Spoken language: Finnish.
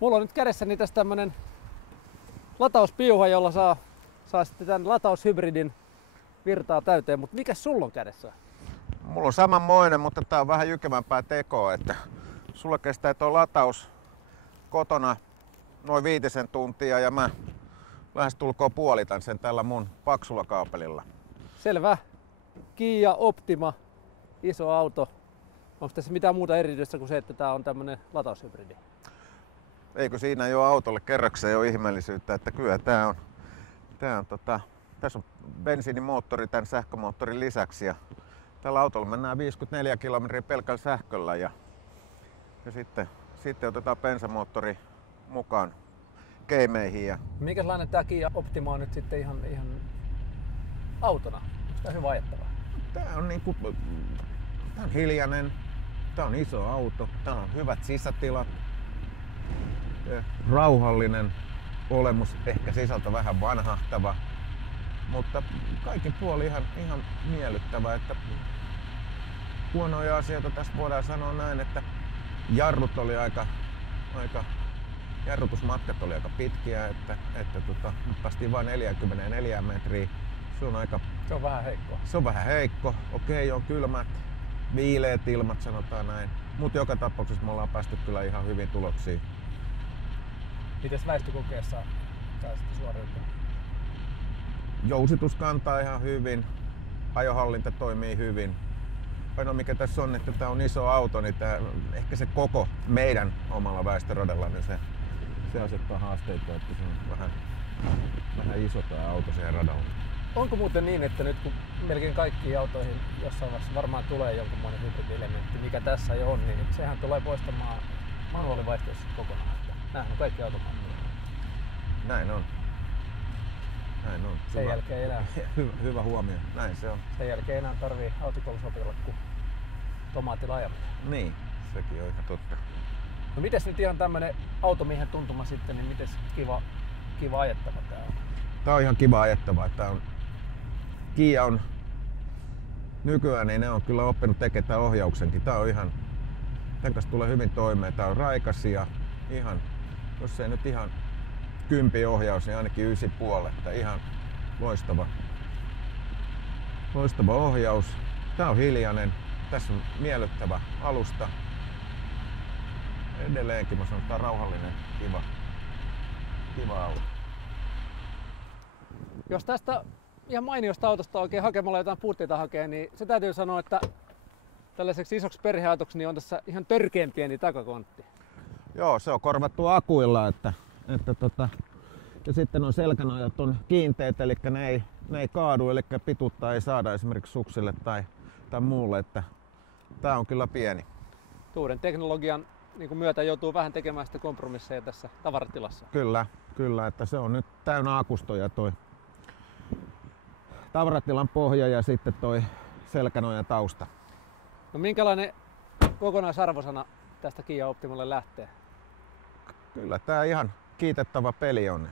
Mulla on nyt kädessäni tässä tämmönen latauspiuha, jolla saa sitten tämän lataushybridin virtaa täyteen, mutta mikä sulla on kädessä? Mulla on samanmoinen, mutta tää on vähän jykevämpää tekoa, että sulla kestää tuo lataus kotona noin 5 tuntia ja mä lähestulkoon puolitan sen tällä mun paksulla kaapelilla. Selvä. Kia Optima, iso auto. Onko tässä mitään muuta erityistä kuin se, että tää on tämmönen lataushybridi? Eikö siinä jo autolle kerrakseen jo ihmeellisyyttä, että kyllä tässä on bensiinimoottori tämän sähkömoottorin lisäksi ja tällä autolla mennään 54 kilometriä pelkällä sähköllä ja sitten otetaan bensamoottori mukaan keimeihin. Ja minkälainen tää Kia Optima on nyt sitten ihan autona? Onko tää hyvä ajettava? Tää on hiljainen, tää on iso auto, tää on hyvät sisätilat, rauhallinen olemus, ehkä sisältö vähän vanhahtava, mutta kaikin puolin ihan miellyttävä. Että huonoja asioita tässä voidaan sanoa näin, että jarrutusmatkat oli aika pitkiä, että päästiin vain 44 metriä. Se on vähän heikko. Se on vähän heikko. Okei, on kylmät, viileät ilmat sanotaan näin. Mutta joka tapauksessa me ollaan päästy kyllä ihan hyvin tuloksiin. Mites väistökokeessa pääsitte suoriutumaan? Jousitus kantaa ihan hyvin, ajohallinta toimii hyvin. Ainoa mikä tässä on, että tämä on iso auto, niin ehkä se koko meidän omalla väestöradalla, niin se asettaa haasteita, että se on vähän iso tämä auto siihen radalla. Onko muuten niin, että nyt kun melkein kaikkiin autoihin jossain vaiheessa varmaan tulee jonkunlainen hybridielementti, mikä tässä jo on, niin sehän tulee poistamaan manuaalivaihteessa kokonaan. Nämähän on kaikki automaattisia. Näin on. Sen jälkeen enää. Hyvä huomio. Näin se on. Sen jälkeen enää tarvii autokoulussa opetella kuin tomaatilla ajamista. Niin, sekin on ihan totta. No mites nyt ihan tämmönen automiehen tuntuma sitten, niin mites kiva ajettava tää on? Tää on ihan kiva ajettava. Kia on nykyään, niin ne on kyllä oppinut tekemään tämän ohjauksenkin. Tän kanssa tulee hyvin toimeen. Tää on raikas ja jos ei nyt ihan 10 ohjaus, niin ainakin 9,5. Ihan loistava ohjaus. Tää on hiljainen. Tässä on miellyttävä alusta. Edelleenkin mä sanon, että tää on rauhallinen, kiva auto. Jos tästä ihan mainiosta autosta oikein hakemalla jotain puutteita hakee, niin se täytyy sanoa, että tällaiseksi isoksi perheautoksi niin on tässä ihan törkeän pieni takakontti. Joo, se on korvattu akuilla, ja sitten on selkänojat on kiinteät, eli ne ei kaadu, eli pituutta ei saada esimerkiksi suksille tai muulle, että tää on kyllä pieni. Uuden teknologian niin myötä joutuu vähän tekemään sitä kompromisseja tässä tavaratilassa. Kyllä, että se on nyt täynnä akustoja toi tavaratilan pohja ja sitten toi selkänojan tausta. No minkälainen kokonaisarvosana tästä Kia Optimalle lähtee? Kyllä tää ihan kiitettävä peli on.